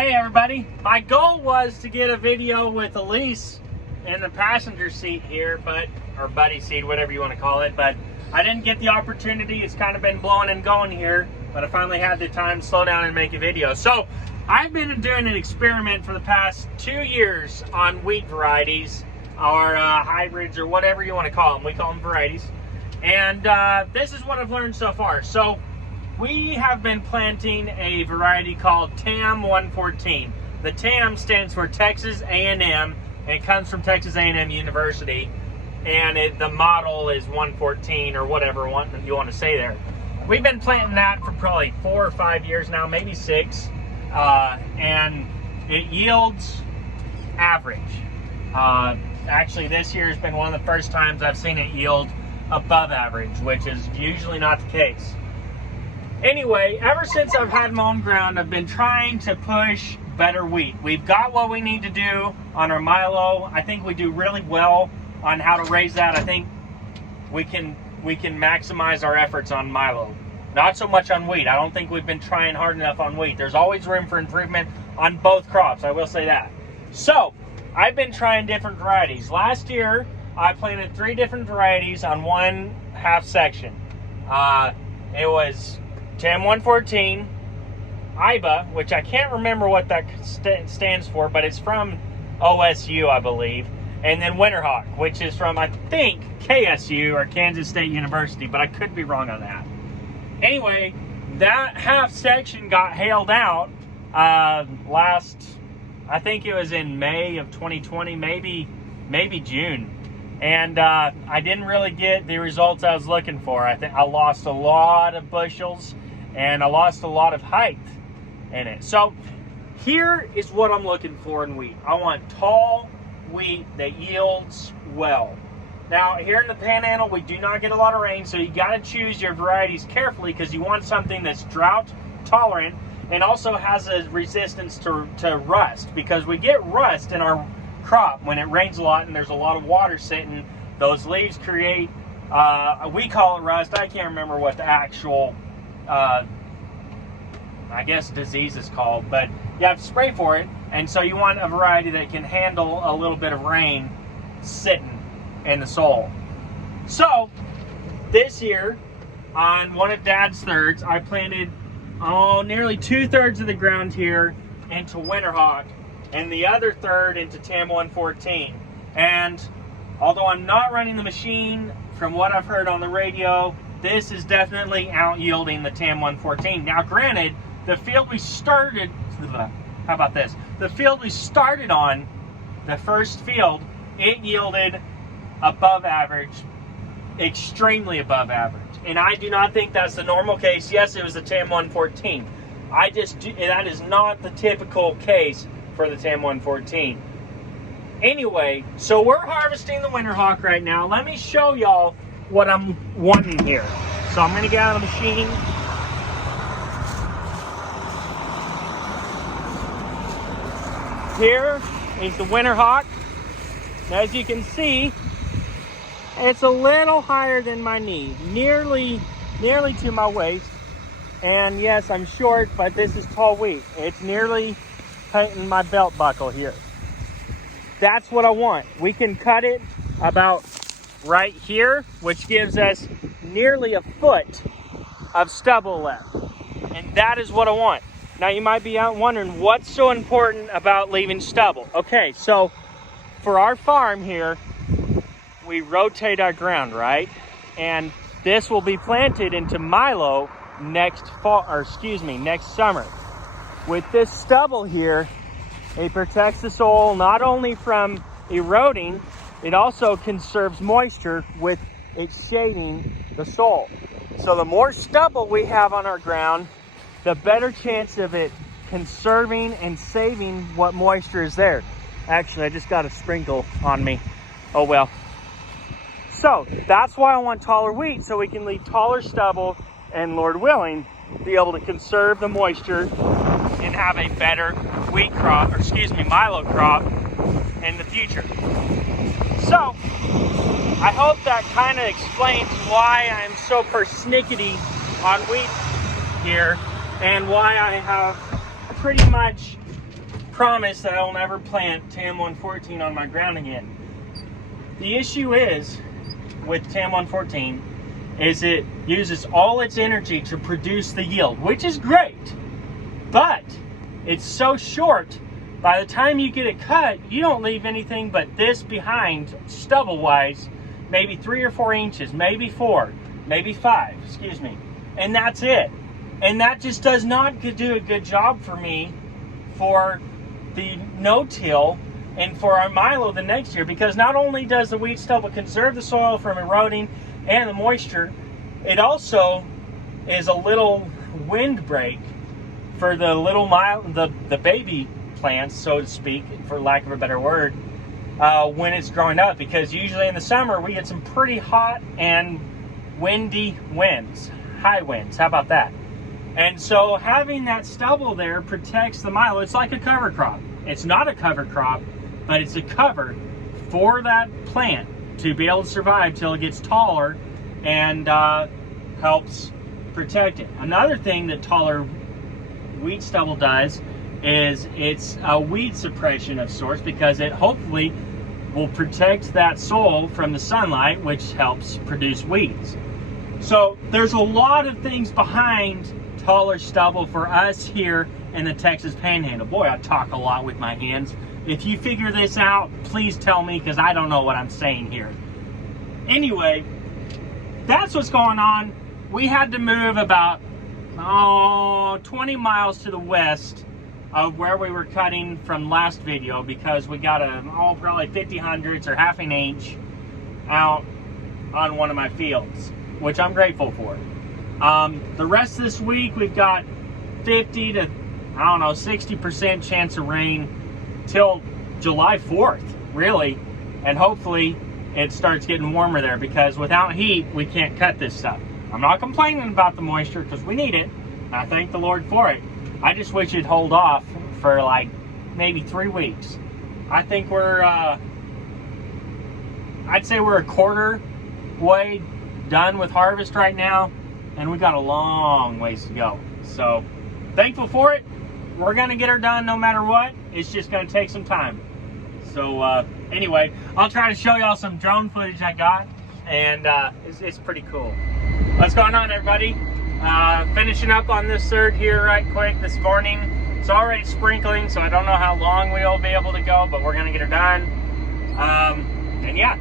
Hey everybody, my goal was to get a video with Elise in the passenger seat here, or buddy seat, whatever you want to call it, but I didn't get the opportunity. It's kind of been blowing and going here, but I finally had the time to slow down and make a video. So I've been doing an experiment for the past 2 years on wheat varieties, or hybrids, or whatever you want to call them. We call them varieties. And this is what I've learned so far. So we have been planting a variety called TAM 114. The TAM stands for Texas A&M, and it comes from Texas A&M University, and the model is 114 or whatever you want to say there. We've been planting that for probably 4 or 5 years now, maybe 6, and it yields average. Actually, this year has been one of the first times I've seen it yield above average, which is usually not the case. Anyway, ever since I've had my own ground, I've been trying to push better wheat. We've got what we need to do on our milo. I think we do really well on how to raise that. I think we can maximize our efforts on milo. Not so much on wheat. I don't think we've been trying hard enough on wheat. There's always room for improvement on both crops, I will say that. So, I've been trying different varieties. Last year, I planted 3 different varieties on 1/2 section. It was TAM 114, IBA, which I can't remember what that stands for, but it's from OSU, I believe, and then WinterHawk, which is from, I think, KSU, or Kansas State University, but I could be wrong on that. Anyway, that half section got hailed out last, I think it was in May of 2020, maybe June. And I didn't really get the results I was looking for. I think I lost a lot of bushels, and I lost a lot of height in it. So here is what I'm looking for in wheat. I want tall wheat that yields well. Now here in the Panhandle, we do not get a lot of rain, so you got to choose your varieties carefully, because you want something that's drought tolerant and also has a resistance to rust, because we get rust in our crop when it rains a lot and there's a lot of water sitting. Those leaves create, we call it rust. I can't remember what the actual I guess disease is called, but you have to spray for it, and so you want a variety that can handle a little bit of rain sitting in the soil. So this year, on one of Dad's thirds, I planted nearly 2/3 of the ground here into WinterHawk, and the other third into TAM 114. And although I'm not running the machine, from what I've heard on the radio, this is definitely out yielding the TAM 114. Now granted, the field we started, how about this? The field we started on, the first field, it yielded above average, extremely above average. And I do not think that's the normal case. Yes, it was the TAM 114. That is not the typical case for the TAM 114. Anyway, so we're harvesting the WinterHawk right now. Let me show y'all what I'm wanting here. So I'm gonna get out of the machine. Here is the WinterHawk. As you can see, it's a little higher than my knee, nearly to my waist. And yes, I'm short, but this is tall wheat. It's nearly tightening my belt buckle here. That's what I want. We can cut it about right here, which gives us nearly a foot of stubble left. And that is what I want. Now you might be out wondering, what's so important about leaving stubble? Okay, so for our farm here, we rotate our ground, right? And this will be planted into milo next summer. With this stubble here, it protects the soil not only from eroding, it also conserves moisture with it shading the soil. So the more stubble we have on our ground, the better chance of it conserving and saving what moisture is there. Actually, I just got a sprinkle on me. Oh well. So that's why I want taller wheat, so we can leave taller stubble and, Lord willing, be able to conserve the moisture and have a better wheat crop, milo crop in the future. So I hope that kind of explains why I'm so persnickety on wheat here, and why I have pretty much promise that I will never plant TAM 114 on my ground again. The issue is with TAM 114 is it uses all its energy to produce the yield, which is great, but it's so short. By the time you get it cut, you don't leave anything but this behind, stubble wise, maybe 3 or 4 inches, maybe 4, maybe 5, excuse me, and that's it. And that just does not do a good job for me for the no-till and for our milo the next year, because not only does the wheat stubble conserve the soil from eroding and the moisture, it also is a little windbreak for the little the baby plants, so to speak, for lack of a better word, when it's growing up, because usually in the summer we get some pretty hot and windy winds, high winds, how about that? And so having that stubble there protects the milo. It's like a cover crop. It's not a cover crop, but it's a cover for that plant to be able to survive till it gets taller and helps protect it. Another thing that taller wheat stubble does is it's a weed suppression of sorts, because it hopefully will protect that soil from the sunlight, which helps produce weeds. So there's a lot of things behind taller stubble for us here in the Texas Panhandle. Boy, I talk a lot with my hands. If you figure this out, please tell me, because I don't know what I'm saying here. Anyway, that's what's going on. We had to move about 20 miles to the west of where we were cutting from last video, because we got probably 50 hundredths or half an inch out on one of my fields, which I'm grateful for. The rest of this week we've got 50 to 60% chance of rain till July 4th, really, and hopefully it starts getting warmer there, because without heat we can't cut this stuff. I'm not complaining about the moisture, because we need it, and I thank the Lord for it. I just wish it'd hold off for like maybe 3 weeks. I think we're I'd say we're a quarter way done with harvest right now, and we got a long ways to go. So thankful for it. We're gonna get her done no matter what. It's just gonna take some time. So anyway, I'll try to show y'all some drone footage I got, and it's pretty cool. What's going on, everybody? Finishing up on this third here right quick this morning. It's already sprinkling, so I don't know how long we'll be able to go, but we're gonna get her done. And yeah,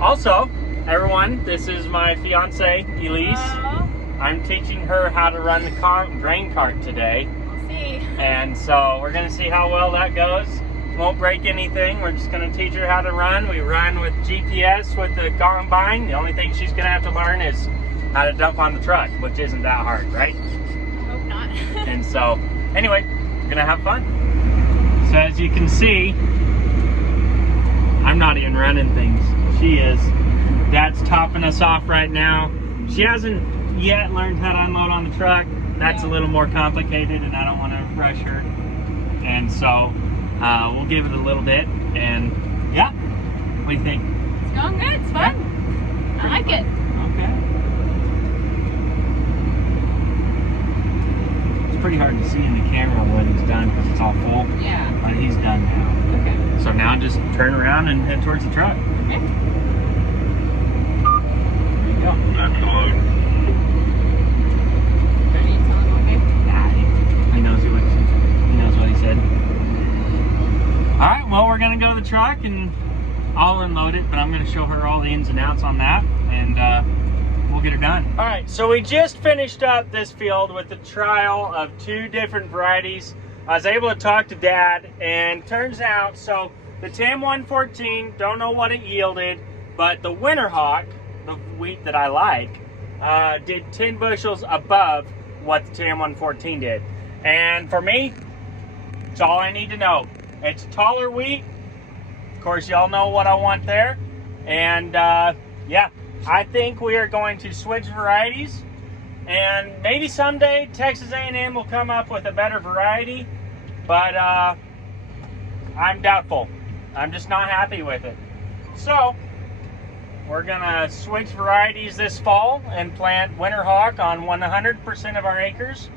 also everyone, this is my fiance Elise. Hello. I'm teaching her how to run the grain cart today. We'll see. And so we're gonna see how well that goes. Won't break anything. We're just gonna teach her how to run. We run with GPS with the combine. The only thing she's gonna have to learn is how to dump on the truck, which isn't that hard, right? Hope not. And so, anyway, we're gonna have fun. So as you can see, I'm not even running things. She is. Dad's topping us off right now. She hasn't yet learned how to unload on the truck. That's a little more complicated, and I don't want to rush her. And so, we'll give it a little bit, and yeah, what do you think? It's going good. It's fun. Yeah. I like it. Okay. It's pretty hard to see in the camera when he's done, because it's all full. Yeah. But he's done now. Okay. So now just turn around and head towards the truck. Okay. There you go. That's the load. Ready to tell him okay? Nah, he knows what he said. All right, well, we're gonna go to the truck and I'll unload it, but I'm gonna show her all the ins and outs on that, and we'll get her done. All right, so we just finished up this field with the trial of 2 different varieties. I was able to talk to Dad, and turns out, so the TAM 114, don't know what it yielded, but the WinterHawk, the wheat that I like, did 10 bushels above what the TAM 114 did. And for me, it's all I need to know. It's a taller wheat. Of course, y'all know what I want there. And yeah, I think we are going to switch varieties. And maybe someday Texas A&M will come up with a better variety. But I'm doubtful. I'm just not happy with it. So we're gonna switch varieties this fall and plant WinterHawk on 100% of our acres.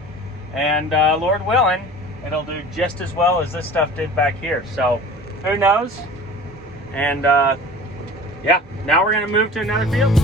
And Lord willing, it'll do just as well as this stuff did back here. So who knows? And yeah, now we're gonna move to another field.